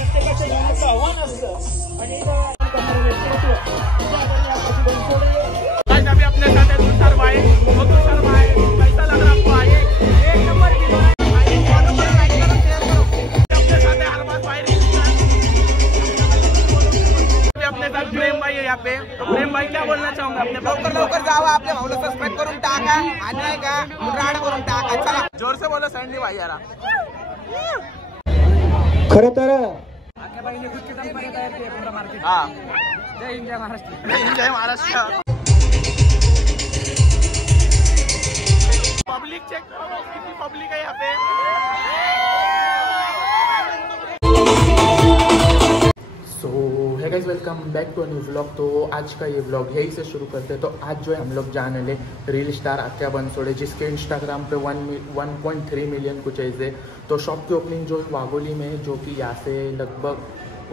प्रत्येकाच्या जीवनाचं आव्हान असतं आणि अपने साथ तुषार भाई वो तुषार भाई कैसा लग रहा आपको? आइए एक नंबर की फॉलो करो, लाइक करो, शेयर करो। अपने साथ हर बात भाई अपने साथ प्रेम भाई है यहाँ पे। तो प्रेम भाई क्या बोलना चाहूंगा अपने? लवकर जावा, आपल्या भाऊला सबस्क्राइब करून टाका आणि नाही का राड करून टाका। चला जोर से बोलो सँडी भाई यार। खरं तर हाँ जय हिंद जय महाराष्ट्र, जय हिंद जय महाराष्ट्र। पब्लिक चेक करो कितनी पब्लिक है यहाँ पे। So hi guys, welcome back to a new vlog. तो आज का ये व्लॉग यही से शुरू करते हैं। तो आज जो है हम लोग जाने ले रील स्टार आक्या बनसोड़े, जिसके इंस्टाग्राम पे 1.3 मिलियन कुछ ऐसे। तो शॉप की ओपनिंग जो वाघोली में है, जो कि यहाँ से लगभग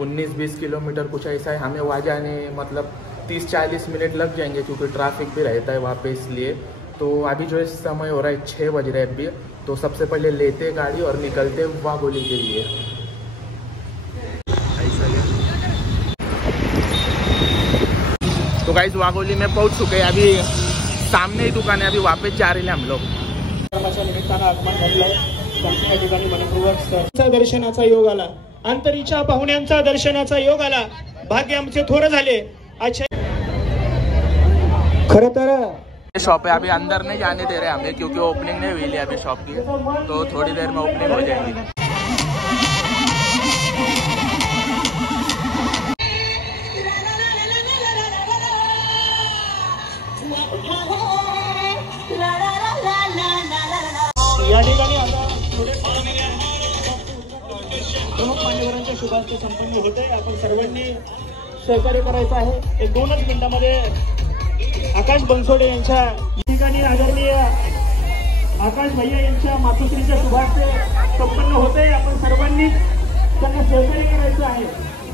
19-20 किलोमीटर कुछ ऐसा है। हमें वहाँ जाने मतलब 30-40 मिनट लग जाएंगे, क्योंकि ट्रैफिक भी रहता है वहाँ पे, इसलिए। तो अभी जो है समय हो रहा है 6 बज रहे हैं अभी। तो सबसे पहले लेते गाड़ी और निकलते वाघोली के लिए। तो गाइस वाघोली में पहुंच चुके हैं, अभी सामने ही दुकान है, अभी वापस जा रहे हैं हम लोग। निमित्तानं आगमन घडलंय, त्यांच्या या ठिकाणी मनपूर्वक दर्शनाचा योग आला, अंतरीच्या पाहुण्यांचा दर्शनाचा योग आला, भाग्य आमचे थोर झाले। अच्छा खरं तर शॉप है, अभी अंदर नहीं जाने दे रहे हमें, क्योंकि ओपनिंग नहीं हुई है अभी शॉप की। तो थोड़ी देर में ओपनिंग हो जाएगी। या ठिकाणी आता थोडे प्रमुख मान्यवरांच्या शुभारंभ संपन्न होत आहे। आपण सर्वांनी सहकार्य करायचं आहे। एक 2च मिनिटांमध्ये आकाश बनसोडे यांच्या ठिकाणी आदरणीय आकाश भैया यांच्या मातोश्रीच्या शुभारंभ संपन्न होत आहे। आपण सर्वांनी त्यांना सहकार्य करायचं आहे।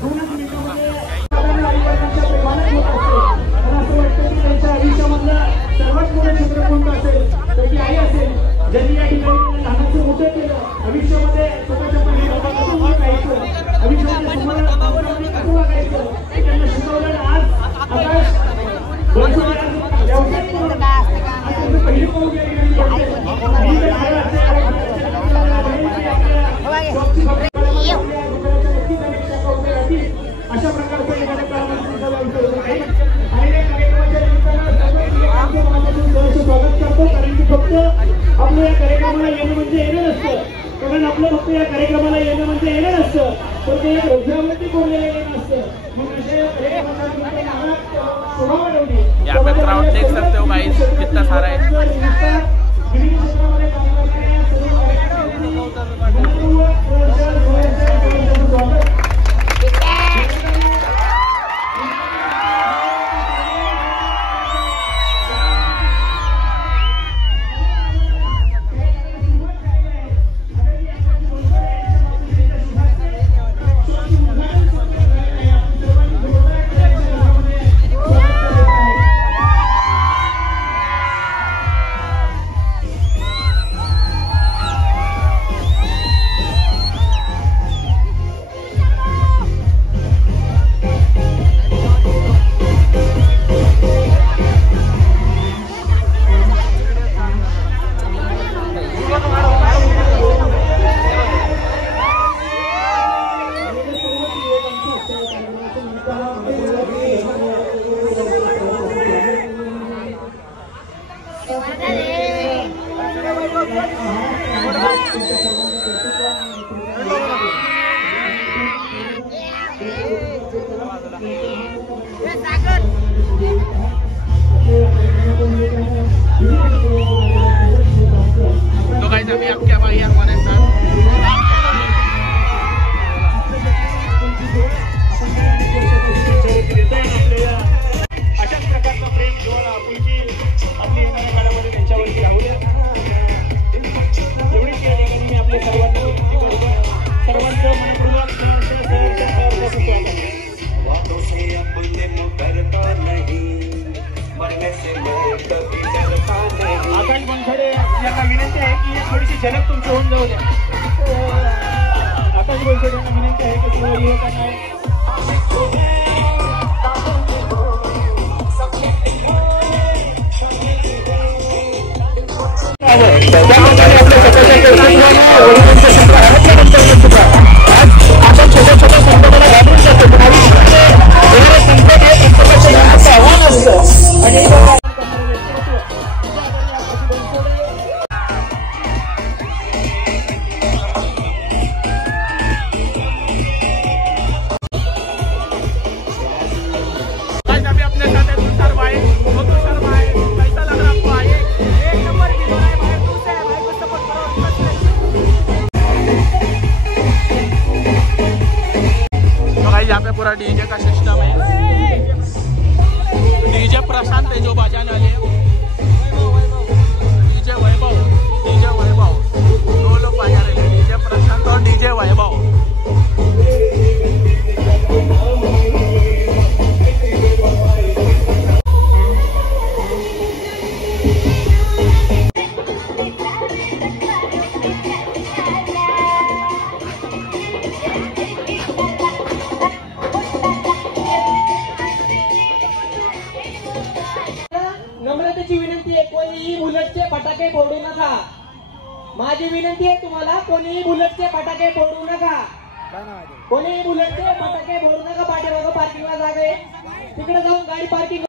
2च मिनिटांमध्ये आईवडिलांच्या प्रेमाने होत असते। मला असं वाटतं की त्यांच्या आयुष्यामधलं सर्वात मोठं चित्र कोणतं असेल तर ती आई असेल, ज्यांनी या ठिकाणी लहानाचं मोठं केलं। आयुष्यामध्ये स्वतःच्या परिवाराला वागायचं, आयुष्यामध्ये समाजामध्ये कसं वागायचं हे त्यांना शिकवलं। आज आकाश पहिली पाऊल अशा प्रकारचं स्वागत करतो। कारण की फक्त आपलं या कार्यक्रमाला येणं म्हणजे येणं नसतं, कारण आपलं फक्त या कार्यक्रमाला येणं म्हणजे येणं नसतं, तर ते एक हृदयावरती बोललेलं येणं असतं। मग अशा कार्यक्रमाला शोभा वाढवली। यहाँ पे क्राउड देख सकते हो गाइस, कितना सारा है। तो गाइस अभी आप क्या भाई हमारे साथ अशाच प्रकारचा प्रेम जिव्हाळा आपुलकी आपली येणाऱ्या काळामध्ये त्यांच्यावरती राहू द्या। एवढीच या ठिकाणी मी आपल्या सर्वांना विनंती करतो। सर्वांचं मनपूर्वक आकाश बनसोडे यांना विनंती आहे की थोडीशी झलक तुमची होऊन जाऊ द्या। आकाश बनसोडे यांना विनंती आहे की लोकांना आहे. आपण छोट्या छोट्या संकटाला घाबरून जातो, पण आयुष्यामध्ये येणारे संकट हे प्रत्येकाच्या जीवनाचं आव्हान असतं. आणि यहाँ पे पूरा डीजे का सिस्टम है. डीजे प्रशांत है जो बजाने वाले, डीजे वैभव, दो लोग बजा रहे हैं, डीजे प्रशांत और डीजे वैभव. नम्रतेची विनंती आहे, कोणीही बुलेटचे फटाके फोडू नका. माझी विनंती आहे तुम्हाला, कोणीही बुलेटचे फटाके फोडू नका. कोणीही बुलेटचे फटाके फोडू नका. पाठीमागं पार्किंगला जागा आहे, तिकडे जाऊन गाडी पार्किंग.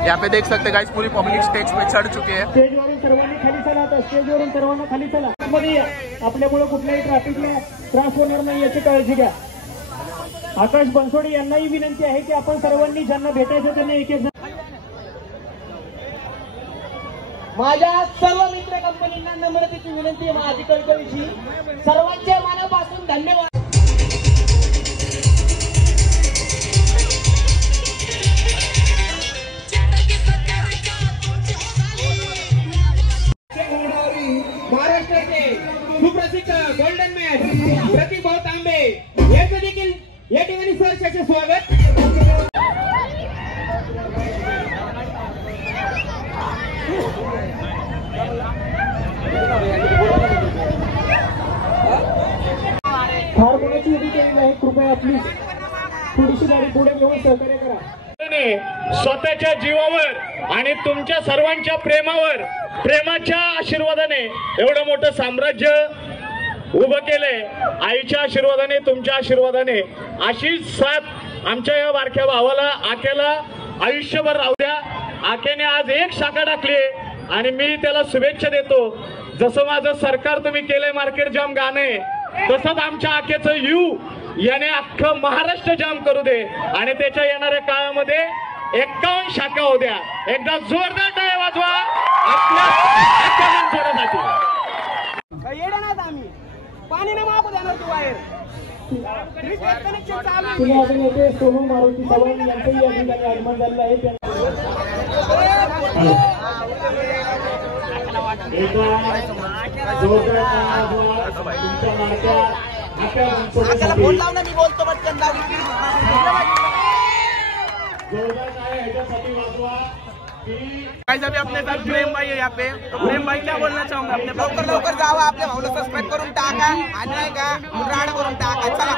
यहाँ पे देख सकते गाइस, पूरी पब्लिक स्टेज पे चढ़ चुके हैं. स्टेजवरून सर्वांनी खाली चला. आता स्टेजवरून सर्वांना खाली चला. आपल्यामुळे कुठल्याही ट्रॅफिकला त्रास होणार नाही याची काळजी घ्या. आकाश बनसोडे यांनाही विनंती आहे की आपण सर्वांनी ज्यांना भेटायचं त्यांना एक एक. माझ्या सर्व मित्र कंपनींना नम्रतेची विनंती आहे, माझी कळकळीची. सर्वांच्या मनापासून धन्यवाद. महाराष्ट्राचे सुप्रसिद्ध गोल्डन मॅन प्रतीक भाऊ तांबे यांचं देखील या ठिकाणी सहर्षाचे स्वागत. फार कोणाची उभी केली नाही, कृपया प्लीज थोडीशी गाडी पुढे घेऊन सहकार्य करा. आकेने स्वतःच्या जीवावर आणि तुमच्या सर्वांच्या प्रेमाच्या आशीर्वादाने एवढं मोठं साम्राज्य उभं केलंय. आईच्या आशीर्वादाने, तुमच्या आशीर्वादाने अशीच साथ आमच्या या बारक्या भावाला आकेला आयुष्यभर राहू द्या. आकेने आज एक शाखा टाकली आणि मी त्याला शुभेच्छा देतो. जसं माझं सरकार तुम्ही केलंय मार्केट जाम गाणे, तसंच आमच्या आकेचं याने अख्खं महाराष्ट्र जाम करू दे आणि त्याच्या येणाऱ्या काळामध्ये 51 शाखा होऊ द्या. एकदा जोरदार टाळ्या वाजवा आपल्या येणार ना आम्ही पाणी ना मागू देणार तू बाहेर. कनेक्शन चालू नेते सोनू मारुती चव्हाण यांचंही या ठिकाणी आगमन झालेलं आहे. त्याला फोन लाव ना, मी बोलतो पटकन लाव. अपने साथ प्रेम भाई है यहाँ पे, तो प्रेम भाई क्या बोलना चाहूंगा अपने लवकर जावा, आपल्या भाऊला सबस्क्राईब करून टाका आणि नाही का राड करून टाका. चला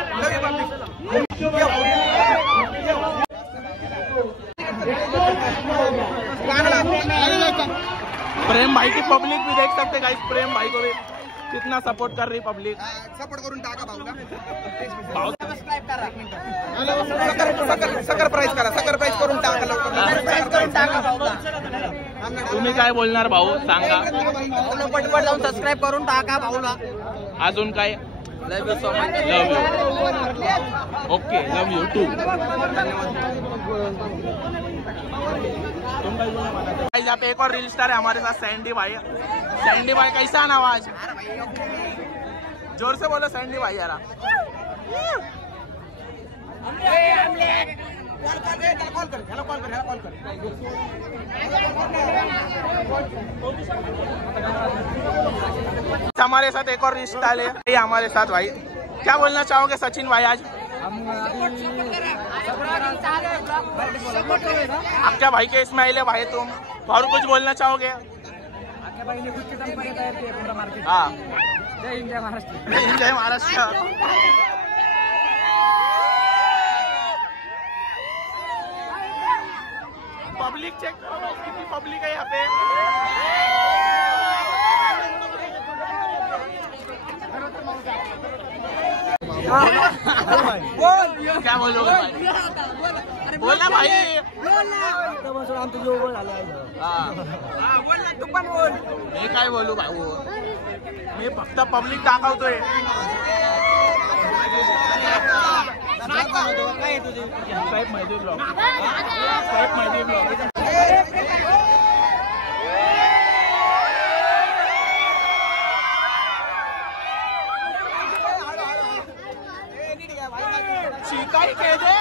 प्रेम भाई की पब्लिक भी देख सकते गाइस. प्रेम भाई को भी कितना सपोर्ट कर रही पब्लिक. सपोर्ट करून टाका भाऊला. सकर प्राइस करा, सकर प्राइस करून टाका लवकर. तुम्ही काय बोलणार भाऊ सांगा. पटपट जाऊन सबस्क्राईब करून टाका भाऊला. अजून काय. Love you so much. Love you. Okay love you too. यहाँ पे एक और रील स्टार है हमारे साथ, सैंडी भाई. सैंडी भाई कैसा ना आवाज, जोर से बोलो सैंडी भाई यारा. हमारे साथ एक और रिश्ता है ये हमारे साथ भाई. क्या बोलना चाहोगे सचिन भाई आज. आपके भाई के इस्माइल है भाई, तुम और कुछ बोलना चाहोगे. हाँ जय हिंद जय महाराष्ट्र. जय हिंद जय महाराष्ट्र. पब्लिक चेक करो कितनी पब्लिक है यहाँ पे. क्या बोलोगे भाई. बोला भाई. तू पण बोल. मी काय बोलू भाऊ, मी फक्त पब्लिक दाखवतोय. साहेब माहिती ब्लॉग, साहेब माहिती ब्लॉग. शिकाई के दे.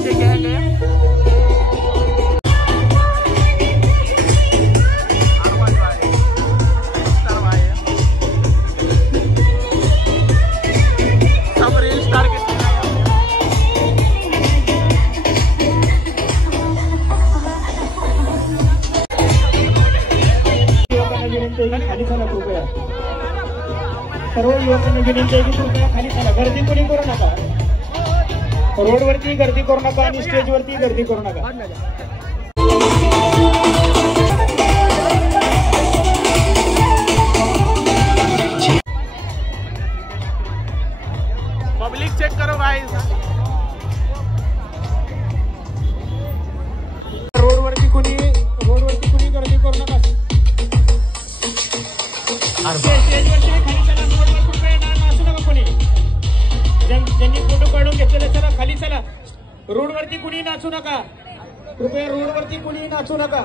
लोग के गैंग है। खाली चला कृपया, सर्व युवकांनी विनंती आहे की कृपया खाली चला, गर्दी कोणी करू नका, रोडवरती गर्दी करू नका आणि स्टेजवरती गर्दी करू नका। पब्लिक चेक करो गाइस, रोडवरती कोणी गर्दी करू नका। स्टेजवरती खाली चला, रोडवर कृपया नाचू नका कोणी, ज्यांनी फोटो काढून घेतलेले चला खाली चला, रोडवरती कुणी नाचू नका, कृपया रोडवरती कुणी नाचू नका।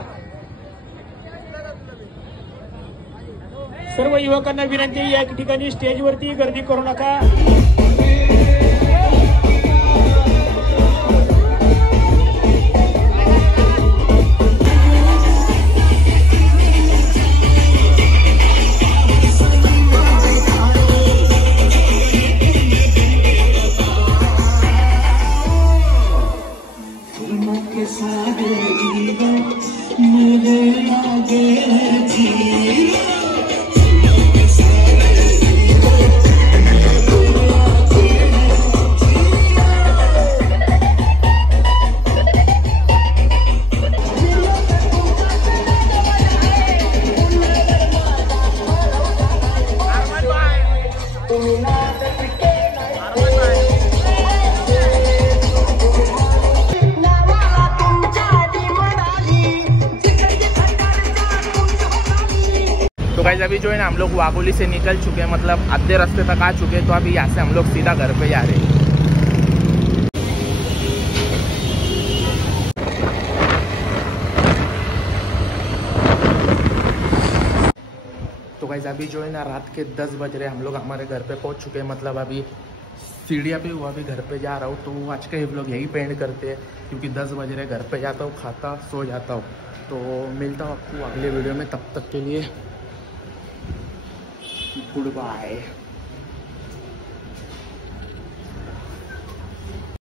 सर्व युवकांना विनंती आहे, या ठिकाणी स्टेजवरती गर्दी करू नका। तो गाइस अभी जो है ना हम लोग वाघोली से निकल चुके हैं, मतलब आधे रास्ते तक आ चुके हैं। तो अभी यहाँ से हम लोग सीधा घर पे जा रहे हैं। तो गाइस अभी जो है ना रात के 10 बज रहे, हम लोग हमारे घर पे पहुँच चुके हैं। मतलब अभी सीढ़िया पे हुआ, अभी घर पे जा रहा हूँ। तो आज का ये व्लॉग यही पेंड करते हैं, क्योंकि 10 बज रहे, घर पे जाता हूँ, खाता, सो जाता हूँ। तो मिलता हूँ आपको अगले वीडियो में, तब तक के लिए गुड बाय।